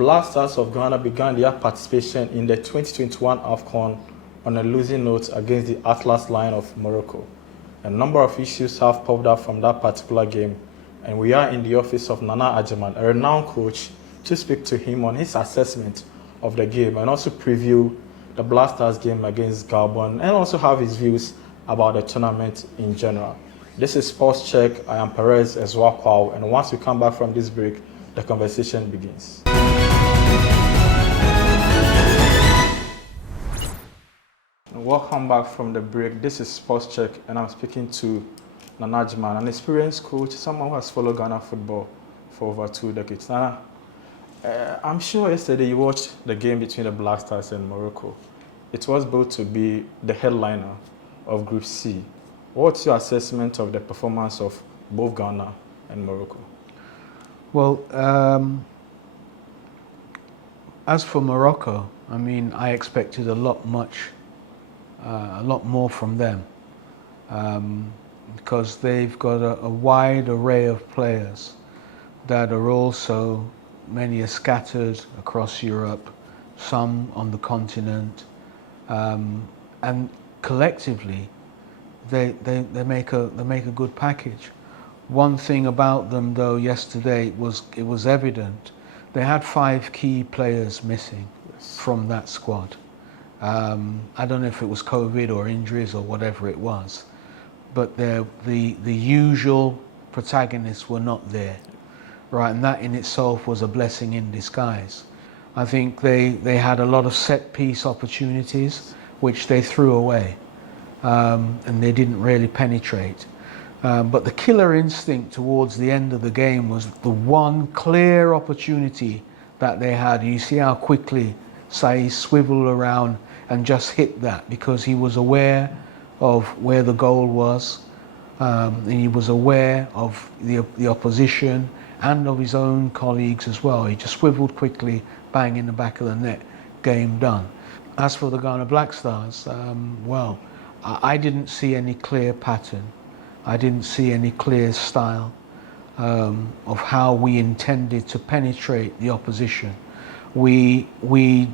Black Stars of Ghana began their participation in the 2021 AFCON on a losing note against the Atlas Lion of Morocco. A number of issues have popped up from that particular game, and we are in the office of Nana Agyemang, a renowned coach, to speak to him on his assessment of the game and also preview the Black Stars game against Gabon and also have his views about the tournament in general. This is Sports Check. I am Perez Ezwakwao, and once we come back from this break, the conversation begins. Welcome back from the break. This is Sports Check, and I'm speaking to Nana Agyemang, an experienced coach, someone who has followed Ghana football for over 2 decades. Nana, I'm sure yesterday you watched the game between the Black Stars and Morocco. It was both to be the headliner of Group C. What's your assessment of the performance of both Ghana and Morocco? Well, as for Morocco, I mean, I expected a lot more from them because they've got a wide array of players that are also, many are scattered across Europe, some on the continent, and collectively they make a good package. One thing about them, though, yesterday it was evident they had 5 key players missing from that squad. I don't know if it was COVID or injuries or whatever it was, but the usual protagonists were not there, right? And that in itself was a blessing in disguise. I think they had a lot of set piece opportunities which they threw away, and they didn't really penetrate. But the killer instinct towards the end of the game was the one clear opportunity that they had. You see how quickly Sai swiveled around and just hit that, because he was aware of where the goal was, and he was aware of the opposition and of his own colleagues as well. He just swiveled quickly, bang in the back of the net, game done. As for the Ghana Black Stars, well, I didn't see any clear pattern. I didn't see any clear style of how we intended to penetrate the opposition. We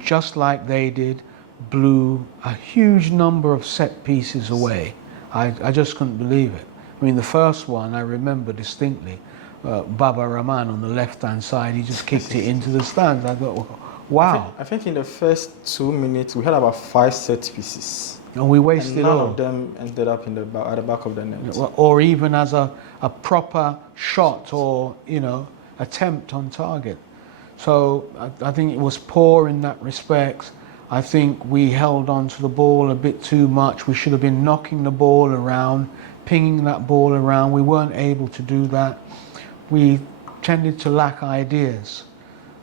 just like they did, blew a huge number of set pieces away. I just couldn't believe it. I mean, the first one I remember distinctly, Baba Rahman on the left-hand side, he just kicked it into the stands. I thought, wow. I think in the first 2 minutes we had about 5 set pieces. And we wasted and none all of them ended up at the back of the net. Or even as a proper shot or, attempt on target. So I think it was poor in that respect. I think we held on to the ball a bit too much. We should have been knocking the ball around, pinging that ball around. We weren't able to do that. We tended to lack ideas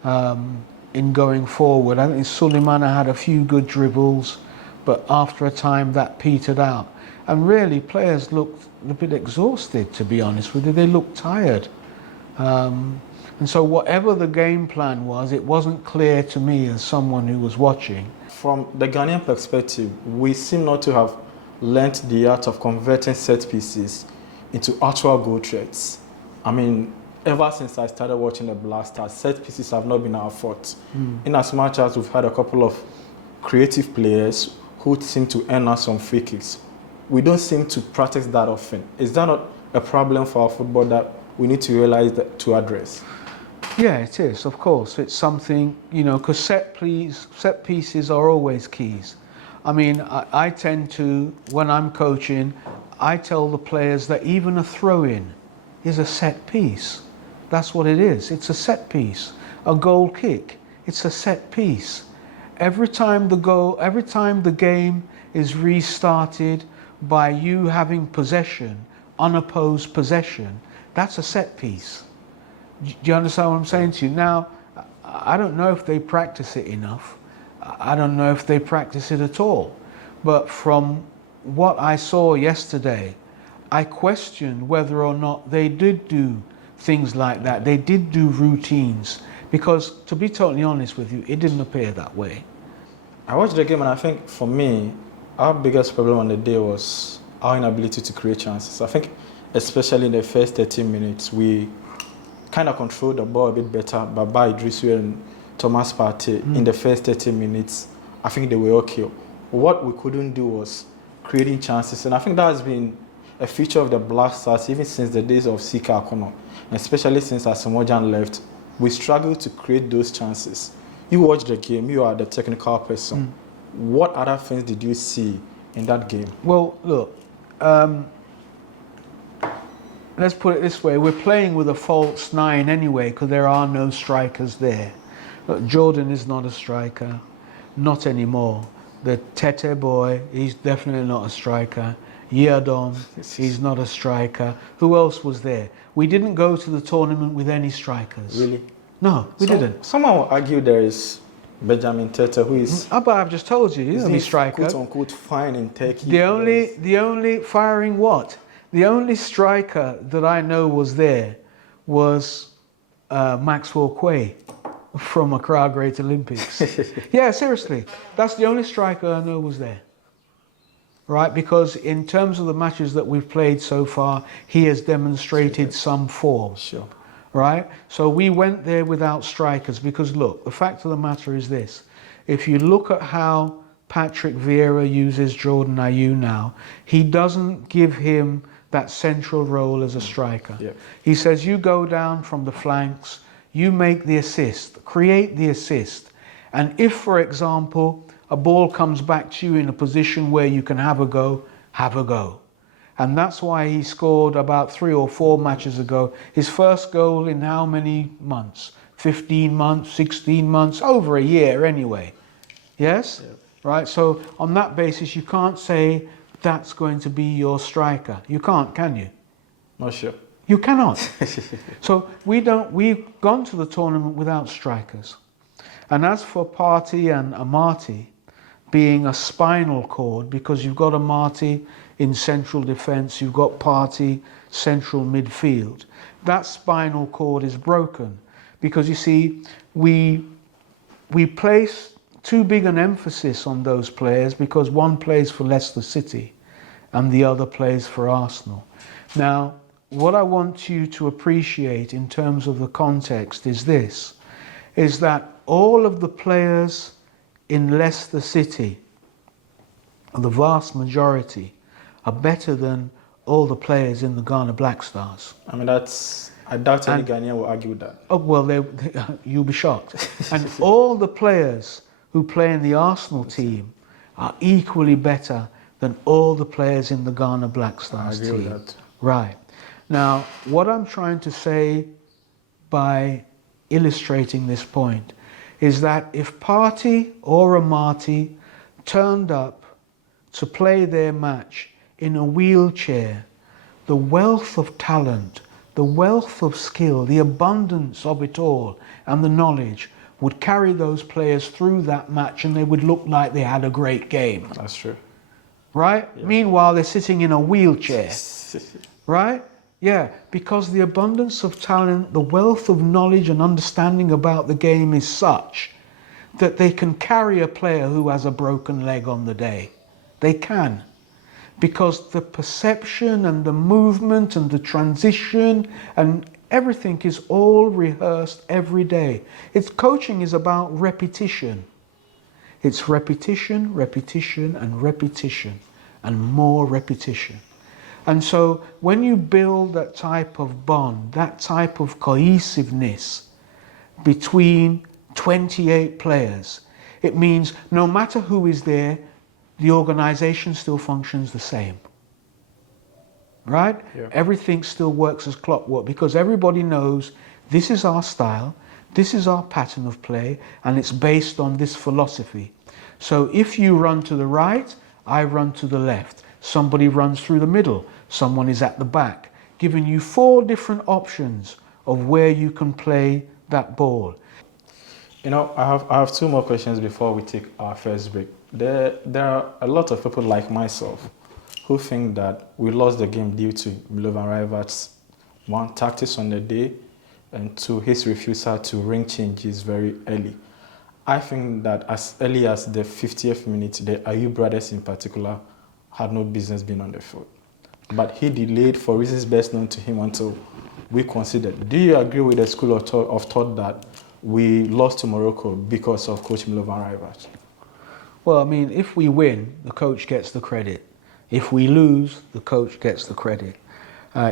in going forward. I think Suleimana had a few good dribbles, but after a time that petered out. And really, players looked a bit exhausted, to be honest with you. They looked tired. And so whatever the game plan was, it wasn't clear to me as someone who was watching. From the Ghanaian perspective, we seem not to have learnt the art of converting set pieces into actual goal threats. I mean, ever since I started watching the Black Stars, set pieces have not been our fault. In as much as we've had a couple of creative players who seem to earn us some free kicks, we don't seem to practice that often. Is that not a problem for our football that we need to realize that to address? Yeah, it is, of course. It's something, because set pieces are always keys. I mean, I tend to, when I'm coaching, I tell the players that even a throw-in is a set piece. That's what it is. It's a set piece. A goal kick, it's a set piece. Every time the game is restarted by you having possession, unopposed possession, that's a set piece. Do you understand what I'm saying to you? Now, I don't know if they practice it enough. I don't know if they practice it at all. But from what I saw yesterday, I questioned whether or not they did do things like that. They did do routines. Because, to be totally honest with you, it didn't appear that way. I watched the game, and I think, for me, our biggest problem on the day was our inability to create chances. I think, especially in the first 13 minutes, we kind of controlled the ball a bit better. Baba Idrisu and Thomas Partey in the first 30 minutes, I think they were okay. What we couldn't do was creating chances, and I think that has been a feature of the Black Stars even since the days of Sika Akono, especially since Asamoah left. We struggle to create those chances. You watch the game, you are the technical person. What other things did you see in that game? Well, look, let's put it this way. We're playing with a false nine anyway because there are no strikers there. Look, Jordan is not a striker, not anymore. The Tete boy, he's definitely not a striker. Yadom, he's not a striker. Who else was there? We didn't go to the tournament with any strikers. Really? No, we didn't. Someone will argue there is Benjamin Tete, who is... But I've just told you, he's not a striker. Quote unquote fine in Turkey. The only firing what? The only striker that I know was there was Maxwell Quay from Accra Great Olympics. Yeah, seriously. That's the only striker I know was there. Right? Because in terms of the matches that we've played so far, he has demonstrated some form. Sure. Right? So we went there without strikers because look, the fact of the matter is this. If you look at how Patrick Vieira uses Jordan Ayew now, he doesn't give him that central role as a striker. Yeah. He says you go down from the flanks, you make the assist, create the assist. And if, for example, a ball comes back to you in a position where you can have a go, have a go. And that's why he scored about 3 or 4 matches ago. His first goal in how many months? 15 months, 16 months, over a year anyway. Yes? Yeah. Right? So on that basis, you can't say that's going to be your striker. You can't, can you? Not sure. You cannot. So we've gone to the tournament without strikers. And as for Partey and Amati being a spinal cord, because you've got Amati in central defence, you've got Partey central midfield, that spinal cord is broken. Because you see, we place too big an emphasis on those players because one plays for Leicester City and the other plays for Arsenal. Now, what I want you to appreciate in terms of the context is this, is that all of the players in Leicester City, the vast majority, are better than all the players in the Ghana Black Stars. I mean, I doubt any Ghanaian will argue that. Oh, well, you'll be shocked. And all the players who play in the Arsenal team are equally better than all the players in the Ghana Black Stars team. I agree with that. Right. Now, what I'm trying to say by illustrating this point is that if Partey or Amati turned up to play their match in a wheelchair, the wealth of talent, the wealth of skill, the abundance of it all, and the knowledge would carry those players through that match and they would look like they had a great game. That's true. Right? Yeah. Meanwhile, they're sitting in a wheelchair. Right? Yeah, because the abundance of talent, the wealth of knowledge and understanding about the game is such that they can carry a player who has a broken leg on the day. They can. Because the perception and the movement and the transition and everything is all rehearsed every day. Coaching is about repetition. It's repetition, repetition, and repetition, and more repetition. And so when you build that type of bond, that type of cohesiveness between 28 players, it means no matter who is there, the organization still functions the same. Right? Yeah. Everything still works as clockwork because everybody knows this is our style, this is our pattern of play, and it's based on this philosophy. So if you run to the right, I run to the left. Somebody runs through the middle, someone is at the back, giving you 4 different options of where you can play that ball. You know, I have 2 more questions before we take our first break. There are a lot of people like myself who think that we lost the game due to Milovan Rajevac's 1, tactics on the day, and 2, his refusal to ring changes very early. I think that as early as the 50th minute, the Ayew brothers in particular had no business being on the field. But he delayed for reasons best known to him until we considered. Do you agree with the school of thought that we lost to Morocco because of Coach Milovan Rivers? Well, I mean, if we win, the coach gets the credit. If we lose, the coach gets the credit.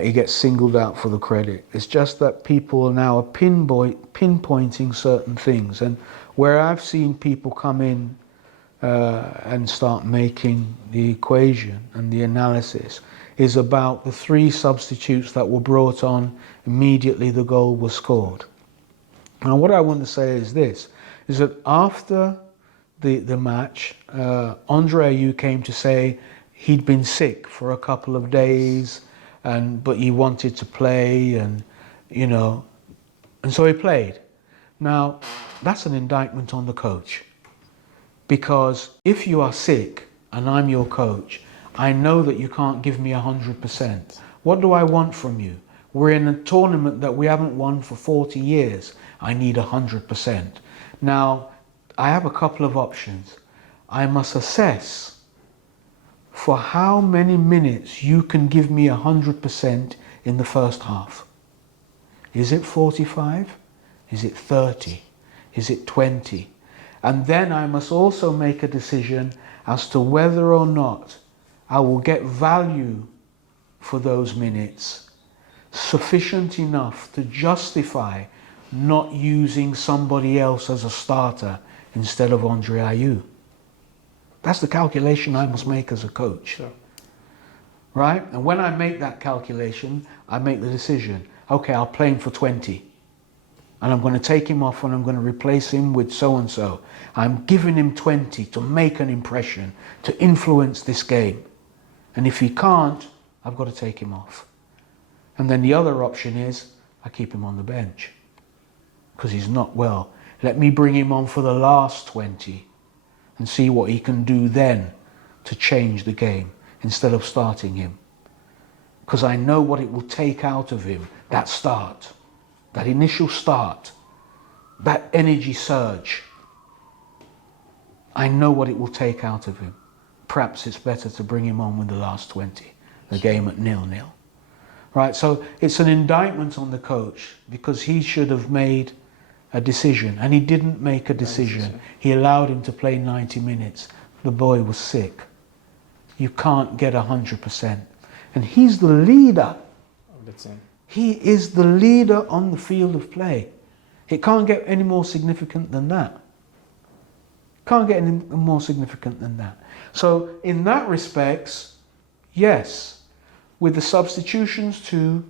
He gets singled out for the credit. It's just that people now are pinpointing certain things. And where I've seen people come in and start making the equation and the analysis is about the 3 substitutes that were brought on immediately the goal was scored. And what I want to say is this, is that after the match, Andre Ayew came to say he'd been sick for a couple of days, but he wanted to play, and so he played. Now, that's an indictment on the coach, because if you are sick and I'm your coach, I know that you can't give me 100%. What do I want from you? We're in a tournament that we haven't won for 40 years. I need 100%. Now, I have a couple of options. I must assess for how many minutes you can give me 100% in the first half. Is it 45? Is it 30? Is it 20? And then I must also make a decision as to whether or not I will get value for those minutes sufficient enough to justify not using somebody else as a starter instead of Andre Ayew. That's the calculation I must make as a coach. Sure. Right? And when I make that calculation, I make the decision, okay, I'll play him for 20. And I'm going to take him off and I'm going to replace him with so-and-so. I'm giving him 20 to make an impression, to influence this game. And if he can't, I've got to take him off. And then the other option is, I keep him on the bench because he's not well. Let me bring him on for the last 20 and see what he can do then to change the game instead of starting him. Because I know what it will take out of him, that start, that initial start, that energy surge. I know what it will take out of him. Perhaps it's better to bring him on with the last 20, the game at 0-0. Right, so it's an indictment on the coach because he should have made a decision, and he didn't make a decision. He allowed him to play 90 minutes. The boy was sick. You can't get 100%. And he's the leader. He is the leader on the field of play. It can't get any more significant than that. Can't get any more significant than that. So in that respects, yes. With the substitutions too,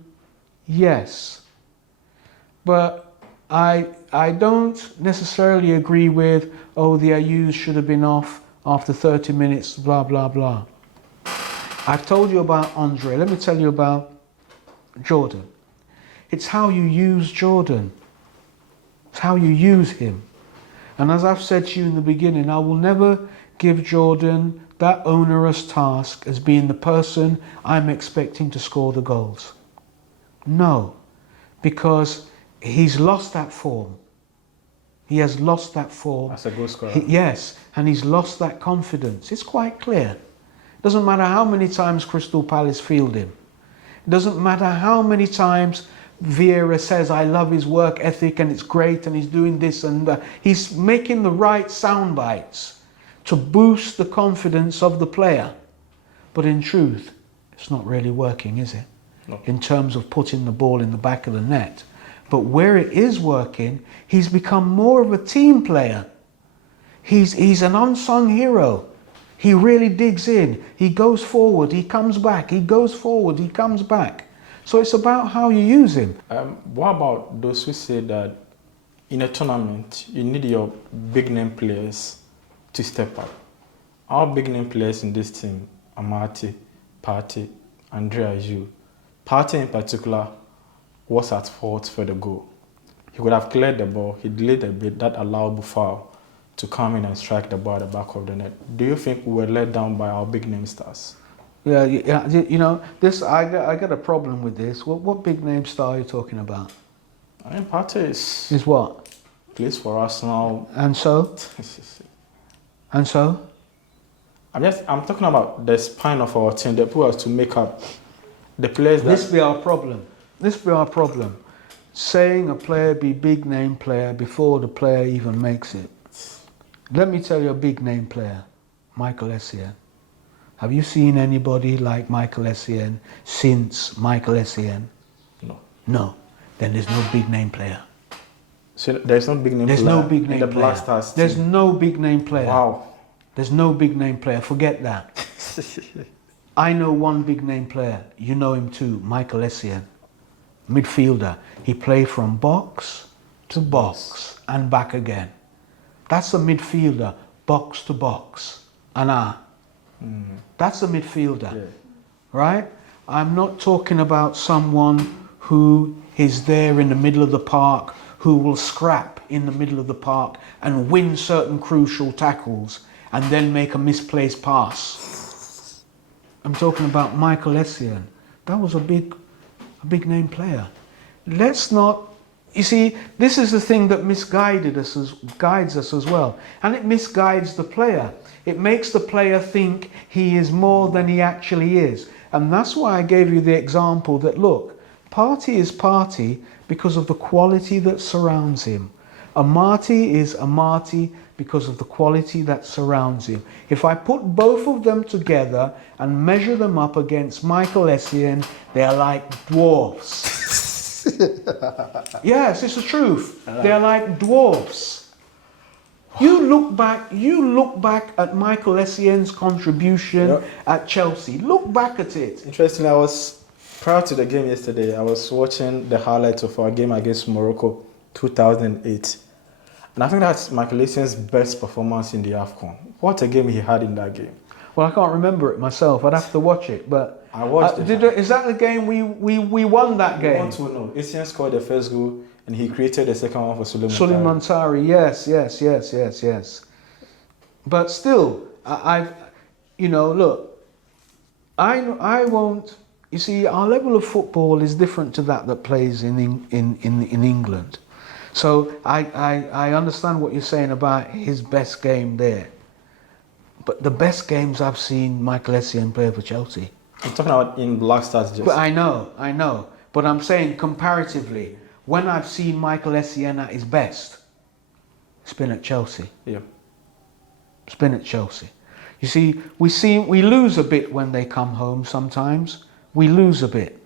yes. But I don't necessarily agree with, oh, the Ayews should have been off after 30 minutes, blah, blah, blah. I've told you about Andre. Let me tell you about Jordan. It's how you use Jordan. It's how you use him. And as I've said to you in the beginning, I will never give Jordan that onerous task as being the person I'm expecting to score the goals. No, because he's lost that form. He has lost that form. As a goal scorer. Yes, and he's lost that confidence. It's quite clear. It doesn't matter how many times Crystal Palace field him. It doesn't matter how many times Vieira says, I love his work ethic and it's great and he's doing this and that. He's making the right sound bites to boost the confidence of the player. But in truth, it's not really working, is it? No. In terms of putting the ball in the back of the net. But where it is working, he's become more of a team player. He's an unsung hero. He really digs in. He goes forward, he comes back. He goes forward, he comes back. So it's about how you use him. What about those who say that in a tournament, you need your big name players to step up? Our big name players in this team, Amati, Partey, Andre Ayew. Partey in particular was at fault for the goal. He could have cleared the ball, he delayed a bit, that allowed Buffal to come in and strike the ball at the back of the net. Do you think we were let down by our big name stars? Yeah, you know, this I got a problem with this. What big name star are you talking about? I mean, Partey Is what? Plays for Arsenal. And so? And so? I'm talking about the spine of our team, the people to make up the players that... This be our problem. This be our problem. saying a player be big name player before the player even makes it. Let me tell you a big name player, Michael Essien. Have you seen anybody like Michael Essien since Michael Essien? No. No. Then there's no big name player. So there's no big name There's player no big name in the player. Black Stars There's team. no big name player. Wow. There's no big name player. Forget that. I know one big name player. You know him too, Michael Essien. Midfielder. He played from box to box and back again. That's a midfielder, box to box. That's a midfielder, Yeah. right? I'm not talking about someone who is there in the middle of the park, who will scrap in the middle of the park and win certain crucial tackles and then make a misplaced pass. I'm talking about Michael Essien. That was a big name player. Let's not, you see, this is the thing that guides us as well. And it misguides the player. It makes the player think he is more than he actually is. And that's why I gave you the example that, look, Partey is Partey because of the quality that surrounds him. Amati is Amati because of the quality that surrounds him. If I put both of them together and measure them up against Michael Essien, they're like dwarfs. Yes, it's the truth. They're like dwarfs. You look back at Michael Essien's contribution at Chelsea. Look back at it. Interesting, I was prior to the game yesterday, I was watching the highlights of our game against Morocco 2008. And I think that's Michael Essien's best performance in the AFCON. What a game he had in that game. Well, I can't remember it myself. I'd have to watch it. But I watched it. Is that the game we won that game? 1-2, Essien scored the first goal and he created the second one for Suleiman Tari. Yes. But still, look, I won't. You see, our level of football is different to that plays in England. So I understand what you're saying about his best game there. But the best games I've seen Michael Essien play for Chelsea. I'm talking about in Black Stars just. But I know. But I'm saying comparatively, when I've seen Michael Essien at his best, it's been at Chelsea. Yeah. It's been at Chelsea. You see, we lose a bit when they come home sometimes. We lose a bit.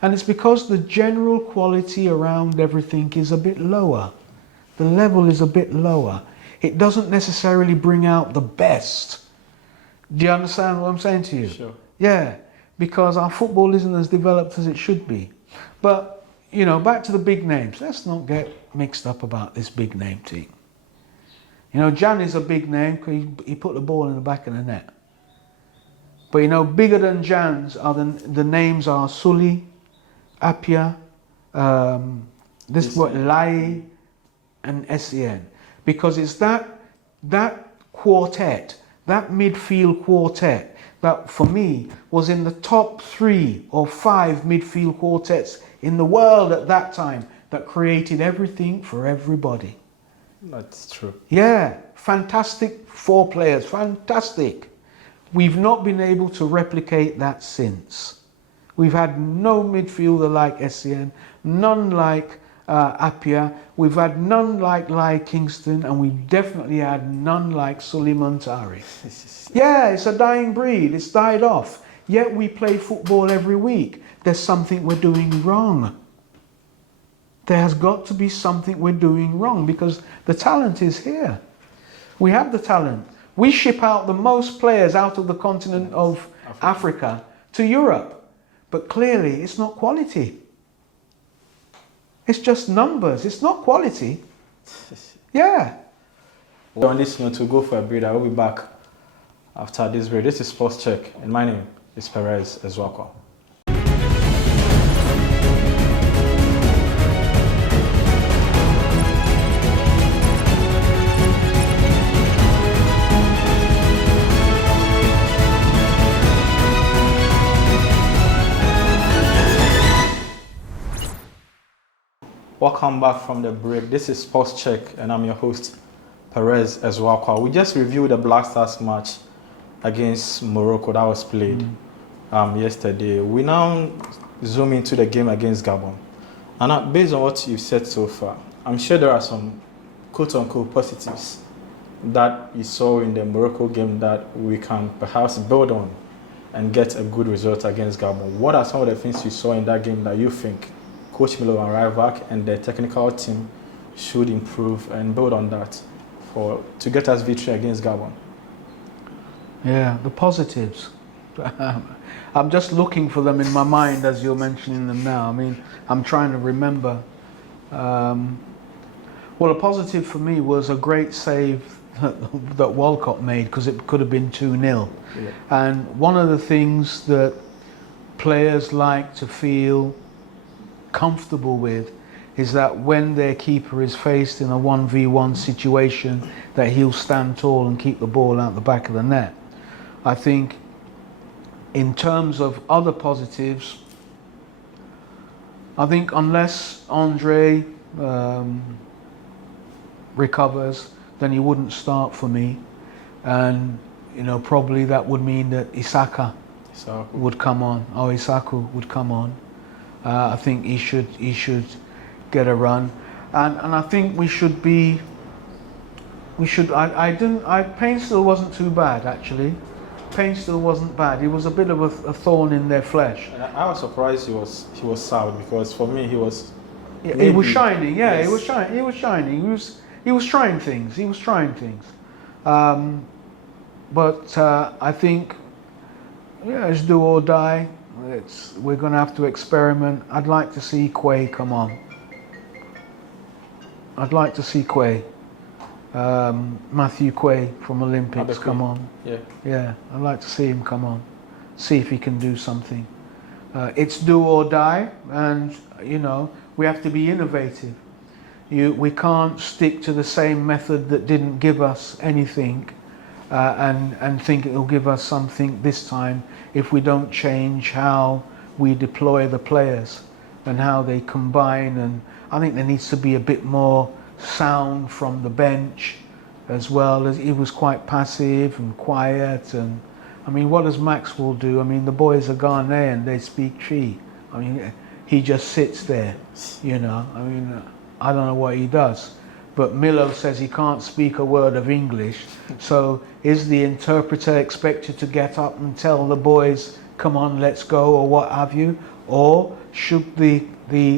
And it's because the general quality around everything is a bit lower. The level is a bit lower. It doesn't necessarily bring out the best. Do you understand what I'm saying to you? Sure. Yeah, because our football isn't as developed as it should be. But, back to the big names. Let's not get mixed up about this big name team. Jan is a big name because he put the ball in the back of the net. But, bigger than Jan's are the names are Sully, Apia, Lai, and Essien. Because it's that quartet, that midfield quartet, that for me was in the top 3 or 5 midfield quartets in the world at that time that created everything for everybody. That's true. Yeah, fantastic 4 players, fantastic. We've not been able to replicate that since. We've had no midfielder like Essien, none like Apia, we've had none like Kingston, and we've definitely had none like Suleiman Tari. Yeah, it's a dying breed, it's died off. Yet we play football every week. There's something we're doing wrong. There has got to be something we're doing wrong because the talent is here. We have the talent. We ship out the most players out of the continent of Africa to Europe. But clearly it's not quality. It's just numbers. It's not quality. Yeah. On this note, we'll go for a break. I will be back after this break. This is Sports Check, and my name is Perez Ezwakwa. Welcome back from the break. This is Sports Check, and I'm your host, Perez Ezwakwa. We just reviewed the Black Stars match against Morocco that was played yesterday. We now zoom into the game against Gabon. And based on what you've said so far, I'm sure there are some quote-unquote positives that you saw in the Morocco game that we can perhaps build on and get a good result against Gabon. What are some of the things you saw in that game that you think Coach Milo and Rybak and the technical team should improve and build on that to get us victory against Gabon? Yeah, the positives. I'm just looking for them in my mind as you're mentioning them now. I mean, I'm trying to remember. Well, a positive for me was a great save that Walcott made, because it could have been 2-0. Yeah. And one of the things that players like to feel comfortable with is that when their keeper is faced in a 1v1 situation, that he'll stand tall and keep the ball out the back of the net. I think in terms of other positives, I think unless Andre recovers, then he wouldn't start for me. And probably that would mean that Isaku would come on. Isaku would come on. I think he should get a run, and I think we should. Painstill wasn't too bad actually. Painstill wasn't bad. He was a bit of a thorn in their flesh. And I was surprised he was subbed, because for me he was. Yeah, he was shining. Yeah, yes. He was shining. He was trying things. But I think, it's do or die. We're going to have to experiment. I'd like to see Quay come on. I'd like to see Quay. Matthew Quay from Olympics come on. Yeah, I'd like to see him come on. See if he can do something. It's do or die, and we have to be innovative. We can't stick to the same method that didn't give us anything and think it'll give us something this time if we don't change how we deploy the players and how they combine. And I think there needs to be a bit more sound from the bench, as well. As he was quite passive and quiet. And I mean, what does Maxwell do? I mean, the boys are Ghanaian, they speak Chi. I mean, he just sits there, I mean, I don't know what he does. But Milo says he can't speak a word of English. So is the interpreter expected to get up and tell the boys, come on, let's go, or what have you? Or should the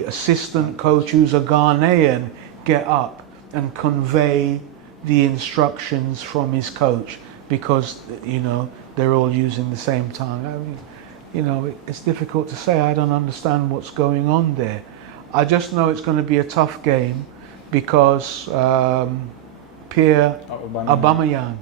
assistant coach, who's a Ghanaian, get up and convey the instructions from his coach? Because, they're all using the same tongue. I mean, it's difficult to say. I don't understand what's going on there. I just know it's going to be a tough game, because Pierre Aubameyang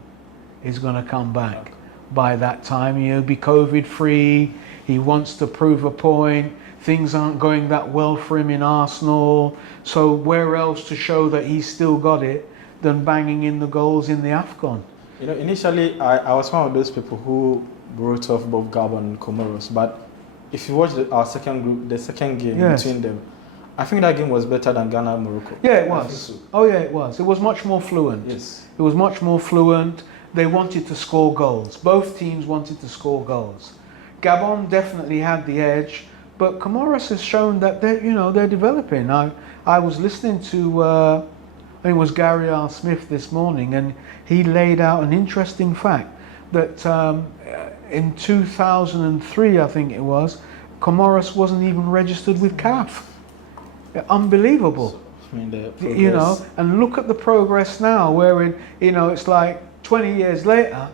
is going to come back by that time. He'll be COVID free. He wants to prove a point. Things aren't going that well for him in Arsenal. So where else to show that he's still got it than banging in the goals in the AFCON? Initially I was one of those people who wrote off both Gabon and Comoros. But if you watch our second group, the second game between them, I think that game was better than Ghana and Morocco. Yeah, it was. Oh yeah, it was. It was much more fluent. Yes. It was much more fluent. They wanted to score goals. Both teams wanted to score goals. Gabon definitely had the edge, but Comoros has shown that they're developing. I was listening to I think it was Gary R. Smith this morning, and he laid out an interesting fact that in 2003, I think it was, Comoros wasn't even registered with CAF. Unbelievable. I mean, and look at the progress now, where it's like 20 years later,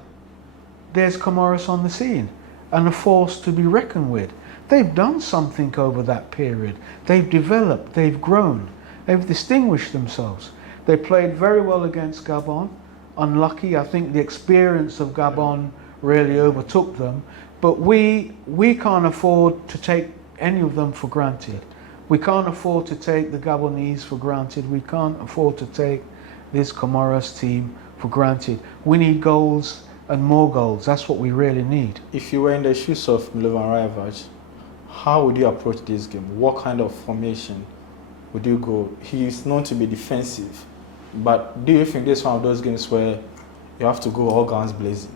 there's Comoros on the scene and a force to be reckoned with. They've done something over that period. They've developed, they've grown, they've distinguished themselves. They played very well against Gabon. Unlucky, I think the experience of Gabon really overtook them. But we can't afford to take any of them for granted. We can't afford to take the Gabonese for granted. We can't afford to take this Comoros team for granted. We need goals and more goals. That's what we really need. If you were in the shoes of Milovan Rajevac, how would you approach this game? What kind of formation would you go? He is known to be defensive, but do you think this is one of those games where you have to go all guns blazing?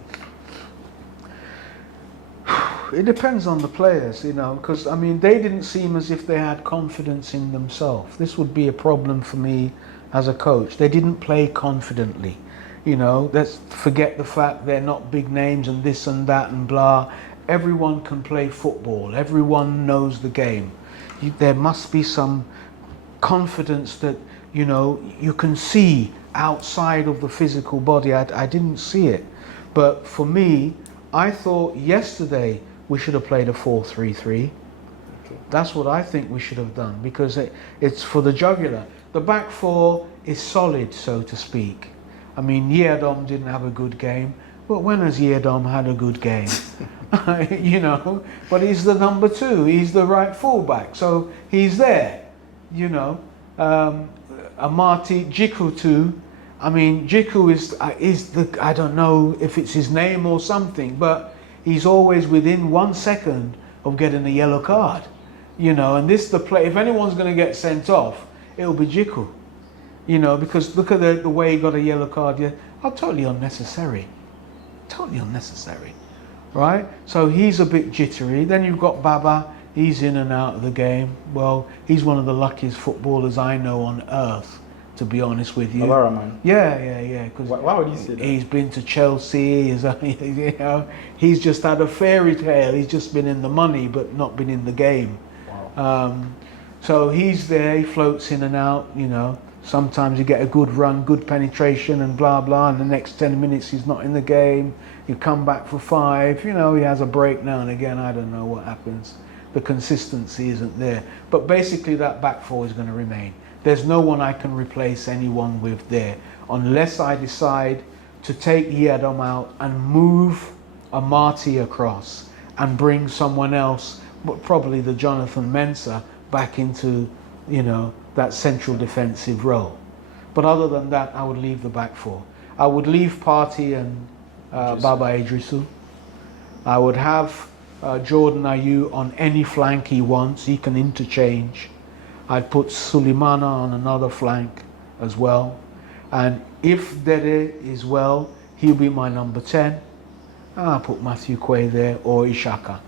It depends on the players, you know, because I mean they didn't seem as if they had confidence in themselves. This would be a problem for me as a coach. They didn't play confidently, you know. Let's forget the fact they're not big names and this and that and blah. Everyone can play football. Everyone knows the game. There must be some confidence that, you know, you can see outside of the physical body. I didn't see it, but for me, I thought yesterday we should have played a 4-3-3. Okay. That's what I think we should have done, because it's for the jugular. The back four is solid, so to speak. I mean, Yiadom didn't have a good game, but when has Yiadom had a good game? You know, but he's the number 2, he's the right fullback, so he's there, you know. Amati, Jiku too. I mean, Jiku is the, I don't know if it's his name or something, but he's always within 1 second of getting a yellow card, you know. And this the play. If anyone's going to get sent off, it'll be Jiku, you know, because look at the way he got a yellow card. Yeah, oh, totally unnecessary, right? So he's a bit jittery. Then you've got Baba. He's in and out of the game. Well, he's one of the luckiest footballers I know on earth, to be honest with you. Baba Rahman. Yeah. Because Why would you say that? he's been to Chelsea. You know, he's just had a fairy tale. He's just been in the money, but not been in the game. Wow. So he's there. He floats in and out. You know, sometimes you get a good run, good penetration, and blah blah. And the next 10 minutes he's not in the game. You come back for 5. You know, he has a break now and again. I don't know what happens. The consistency isn't there. But basically that back four is going to remain. There's no one I can replace anyone with there, unless I decide to take Yiadom out and move Amati across and bring someone else, but probably the Jonathan Mensah, back into, you know, that central defensive role. But other than that, I would leave the back four. I would leave Partey and Baba Idrisu. I would have Jordan Ayew on any flank he wants. He can interchange. I'd put Sulemana on another flank as well. And if Dede is well, he'll be my number 10. I'll put Matthew Quay there, or Ishaku.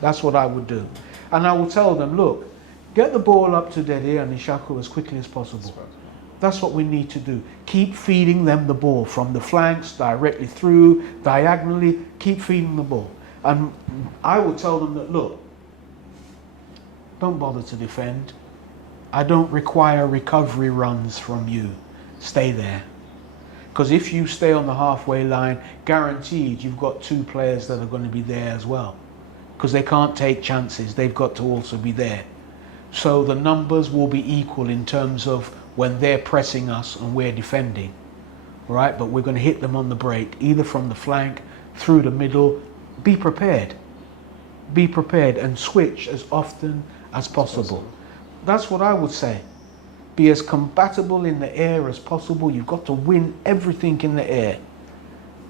That's what I would do. And I will tell them, look, get the ball up to Dede and Ishaku as quickly as possible. That's what we need to do. Keep feeding them the ball from the flanks, directly through, diagonally. Keep feeding the ball. And I will tell them that, look, don't bother to defend. I don't require recovery runs from you. Stay there. Because if you stay on the halfway line, guaranteed you've got 2 players that are going to be there as well. Because they can't take chances. They've got to also be there. So the numbers will be equal in terms of when they're pressing us and we're defending. Right? But we're going to hit them on the break, either from the flank, through the middle. Be prepared. Be prepared and switch as often as possible. That's what I would say. Be as compatible in the air as possible. You've got to win everything in the air.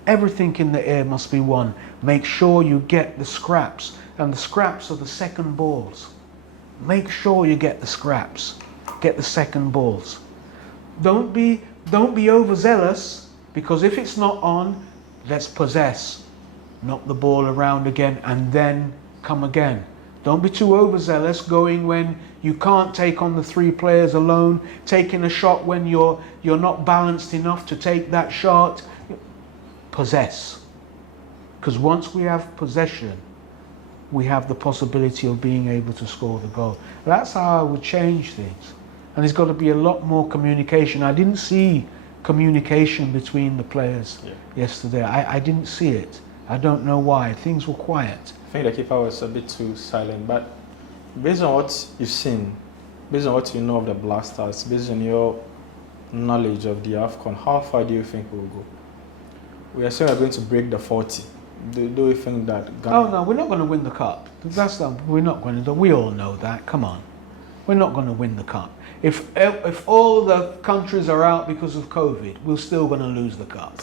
Everything in the air must be won. Make sure you get the scraps, and the scraps are the second balls. Make sure you get the scraps. Get the second balls. Don't be overzealous, because if it's not on, let's possess. Knock the ball around again and then come again. Don't be too overzealous, going when you can't take on the 3 players alone, taking a shot when you're not balanced enough to take that shot. Possess. Because once we have possession, we have the possibility of being able to score the goal. That's how I would change things. And there's got to be a lot more communication. I didn't see communication between the players yesterday. I didn't see it. I don't know why. Things were quiet. I think the keeper was a bit too silent, but based on what you've seen, based on what you know of the Black Stars, based on your knowledge of the AFCON, how far do you think we'll go? We are saying we're going to break the 40. Do you think that Ghana... Oh no, we're not going to win the cup. We're not going to do. We all know that. Come on. We're not going to win the cup. If all the countries are out because of COVID, we're still going to lose the cup.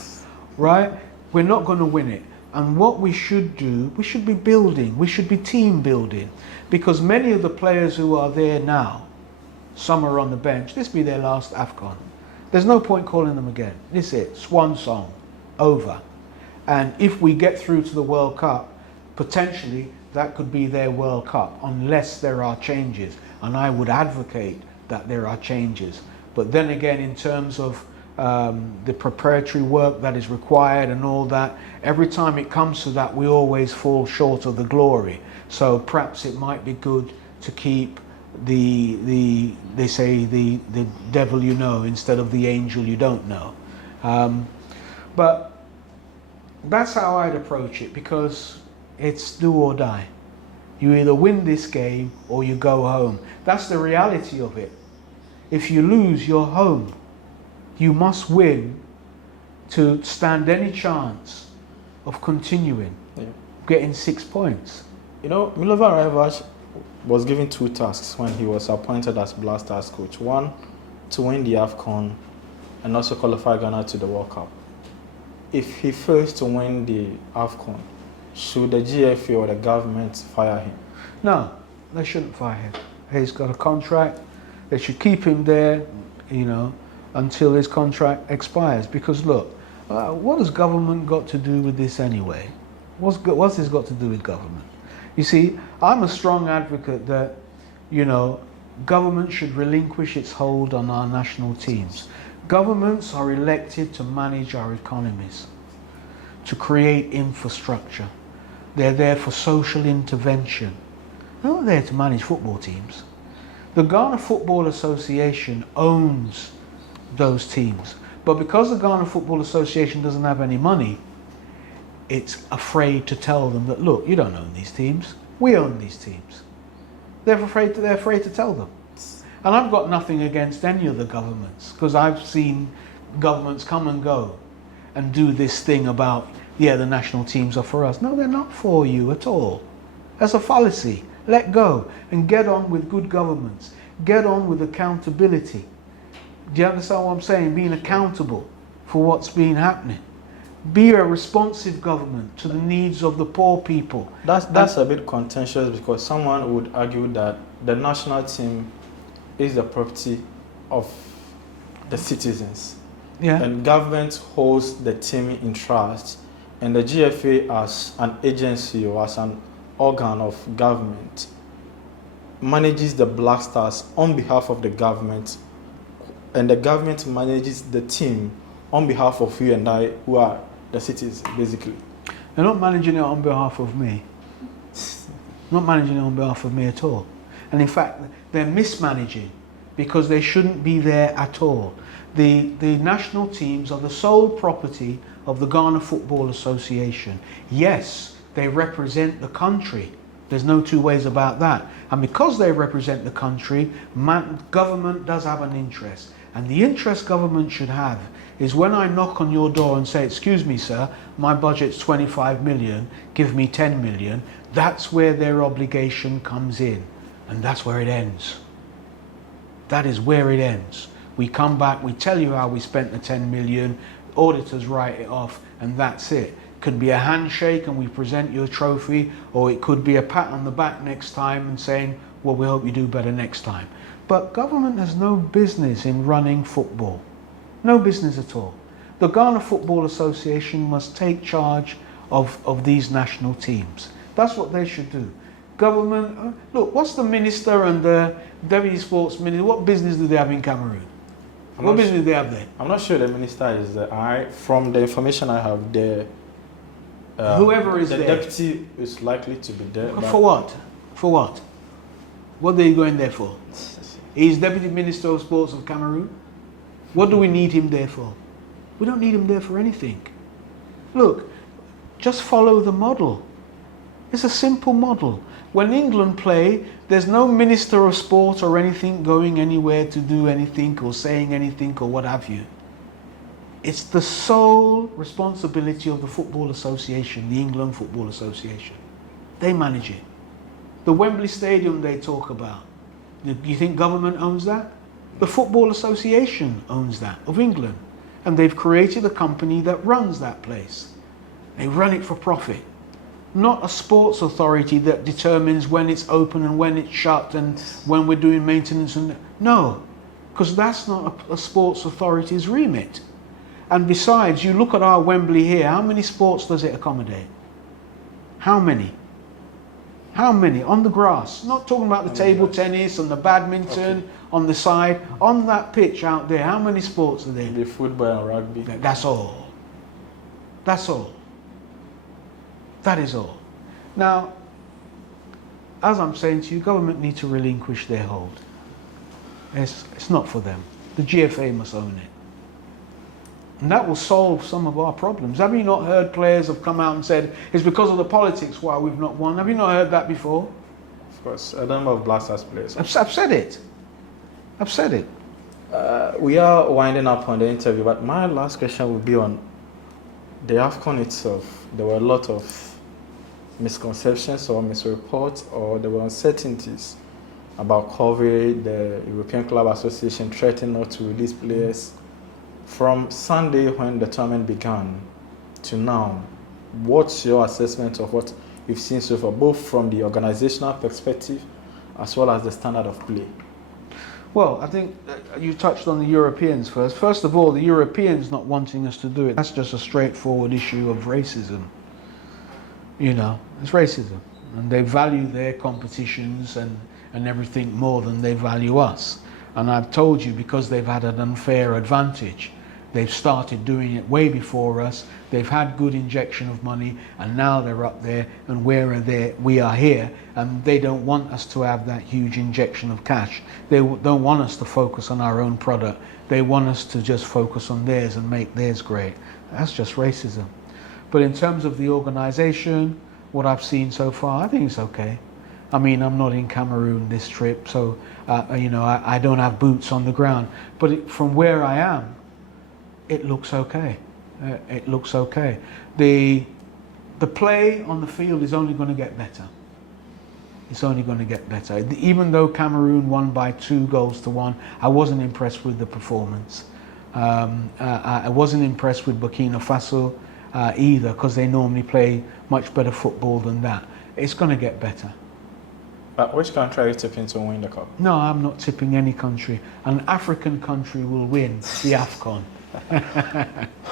Right? We're not going to win it. And what we should do, we should be building, we should be team building, because many of the players who are there now, some are on the bench, this be their last AFCON. There's no point calling them again. This is it, swan song, over. And if we get through to the World Cup, potentially that could be their World Cup unless there are changes. And I would advocate that there are changes. But then again, in terms of the preparatory work that is required and all that, every time it comes to that, we always fall short of the glory. So perhaps it might be good to keep they say the devil you know instead of the angel you don't know. But that's how I'd approach it, because it's do or die. You either win this game or you go home. That's the reality of it. If you lose, you're home. You must win to stand any chance of continuing, getting 6 points. You know, Milovan Rajevac was given 2 tasks when he was appointed as Black Stars coach. One, to win the AFCON and also qualify Ghana to the World Cup. If he fails to win the AFCON, should the GFA or the government fire him? No, they shouldn't fire him. He's got a contract. They should keep him there, you know, until his contract expires. Because look, what has government got to do with this anyway? What's this got to do with government? You see, I'm a strong advocate that, you know, government should relinquish its hold on our national teams. Governments are elected to manage our economies, to create infrastructure. They're there for social intervention. They're not there to manage football teams. The Ghana Football Association owns those teams. But because the Ghana Football Association doesn't have any money, it's afraid to tell them that, look, you don't own these teams. We own these teams. They're afraid to tell them. And I've got nothing against any of the governments, because I've seen governments come and go and do this thing about, yeah, the national teams are for us. No, they're not for you at all. That's a fallacy. Let go and get on with good governments. Get on with accountability. Do you understand what I'm saying? Being accountable for what's been happening. Be a responsive government to the needs of the poor people. That's a bit contentious, because someone would argue that the national team is the property of the citizens. Yeah. And government holds the team in trust, and the GFA as an agency or as an organ of government manages the Black Stars on behalf of the government, and the government manages the team on behalf of you and I, who are the citizens, basically. They're not managing it on behalf of me. Not managing it on behalf of me at all. And in fact, they're mismanaging, because they shouldn't be there at all. The national teams are the sole property of the Ghana Football Association. Yes, they represent the country. There's no two ways about that. And because they represent the country, government does have an interest. And the interest government should have is when I knock on your door and say, excuse me, sir, my budget's 25 million, give me 10 million, that's where their obligation comes in. And that's where it ends. That is where it ends. We come back, we tell you how we spent the 10 million, auditors write it off, and that's it. Could be a handshake and we present you a trophy, or it could be a pat on the back next time and saying, well, we hope you do better next time. But government has no business in running football. No business at all. The Ghana Football Association must take charge of these national teams. That's what they should do. Government, look, what's the minister and the deputy sports minister, what business do they have in Cameroon? What business do they have there? I'm not sure the minister is there. From the information I have there, whoever is the there. The deputy is likely to be there. For what? For what? What are you going there for? He's Deputy Minister of Sports of Cameroon. What do we need him there for? We don't need him there for anything. Look, just follow the model. It's a simple model. When England play, there's no Minister of Sport or anything going anywhere to do anything or saying anything or what have you. It's the sole responsibility of the Football Association, the England Football Association. They manage it. The Wembley Stadium they talk about. Do you think government owns that? The Football Association owns that, of England. And they've created a company that runs that place. They run it for profit. Not a sports authority that determines when it's open and when it's shut and when we're doing maintenance. No, because that's not a sports authority's remit. And besides, you look at our Wembley here, how many sports does it accommodate? How many? How many? On the grass. Not talking about the table tennis and the badminton on the side. On that pitch out there, how many sports are there? The football and rugby. That's all. That's all. That is all. Now, as I'm saying to you, government need to relinquish their hold. It's not for them. The GFA must own it. And that will solve some of our problems. Have you not heard players have come out and said, it's because of the politics why we've not won? Have you not heard that before? Of course, a number of Black Stars players. I've said it. I've said it. We are winding up on the interview, but my last question would be on the AFCON itself. There were a lot of misconceptions or misreports, or there were uncertainties about COVID. The European Club Association threatened not to release players. From Sunday when the tournament began to now, what's your assessment of what you've seen so far, both from the organizational perspective as well as the standard of play? Well, I think you touched on the Europeans first. First of all, the Europeans not wanting us to do it, that's just a straightforward issue of racism. You know, it's racism. And they value their competitions and everything more than they value us. And I've told you, because they've had an unfair advantage, they've started doing it way before us. They've had good injection of money, and now they're up there, and we are here, and they don't want us to have that huge injection of cash. They don't want us to focus on our own product. They want us to just focus on theirs and make theirs great. That's just racism. But in terms of the organization, what I've seen so far, I think it's okay. I mean, I'm not in Cameroon this trip, so you know, I don't have boots on the ground. But from where I am, it looks okay. It looks okay. The play on the field is only going to get better. It's only going to get better. Even though Cameroon won by 2-1, I wasn't impressed with the performance. I wasn't impressed with Burkina Faso either, because they normally play much better football than that. It's going to get better. Which country are you tipping to win the cup? No, I'm not tipping any country. An African country will win the AFCON.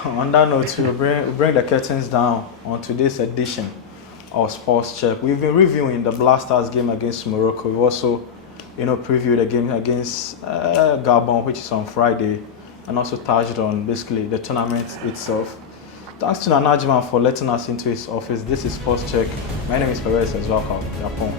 On that note, we'll bring the curtains down on today's edition of Sports Check. We've been reviewing the Black Stars game against Morocco. We've also, previewed the game against Gabon, which is on Friday, and also touched on basically the tournament itself. Thanks to Nanajiman for letting us into his office. This is Sports Check. My name is Perez as well. Japon.